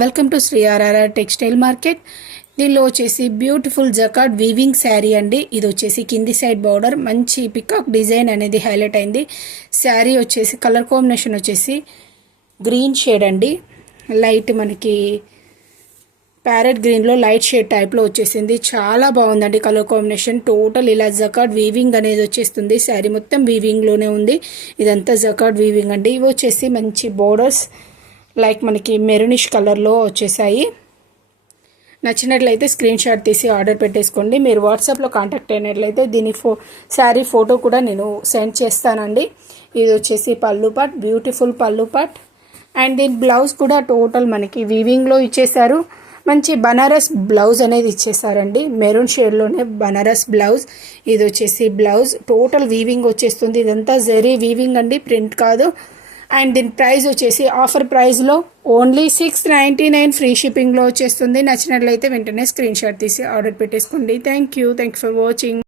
Welcome to Shri RR textile market. దీనిలో వచ్చేసి beautiful jacquard weaving sari అండి. ఇది వచ్చేసి కింది సైడ్ బార్డర్ మంచి పికాక్ డిజైన్ అనేది హైలైట్ అయింది. శారీ వచ్చేసి కలర్ కాంబినేషన్ వచ్చేసి గ్రీన్ షేడ్ అండి. లైట్ మనకి ప్యారెట్ గ్రీన్లో లైట్ షేడ్ టైప్లో వచ్చేసింది. చాలా బాగుందండి కలర్ కాంబినేషన్. టోటల్ ఇలా జకార్డ్ వీవింగ్ అనేది వచ్చేస్తుంది. శారీ మొత్తం వీవింగ్లోనే ఉంది. ఇదంతా జకార్డ్ వీవింగ్ అండి. ఇవి వచ్చేసి మంచి బోర్డర్స్ లైక్ మనకి మెరూనిష్ కలర్లో వచ్చేసాయి. నచ్చినట్లయితే స్క్రీన్ షాట్ తీసి ఆర్డర్ పెట్టేసుకోండి. మీరు వాట్సాప్లో కాంటాక్ట్ అయినట్లయితే దీని శారీ ఫోటో కూడా నేను సెండ్ చేస్తానండి. ఇది వచ్చేసి pallu part, beautiful pallu part. And దీని బ్లౌజ్ కూడా టోటల్ మనకి వీవింగ్లో ఇచ్చేసారు. మంచి బనారస్ బ్లౌజ్ అనేది ఇచ్చేసారండి. మెరూన్ షేడ్లోనే బనారస్ బ్లౌజ్. ఇది వచ్చేసి బ్లౌజ్ టోటల్ వీవింగ్ వచ్చేస్తుంది. ఇదంతా జరీ వీవింగ్ అండి, ప్రింట్ కాదు. అండ్ దీని ప్రైస్ వచ్చేసి ఆఫర్ ప్రైస్లో ఓన్లీ 699 ఫ్రీ షిప్పింగ్లో వచ్చేస్తుంది. నచ్చినట్లయితే వెంటనే స్క్రీన్ షాట్ తీసి ఆర్డర్ పెట్టేసుకోండి. Thank you for watching.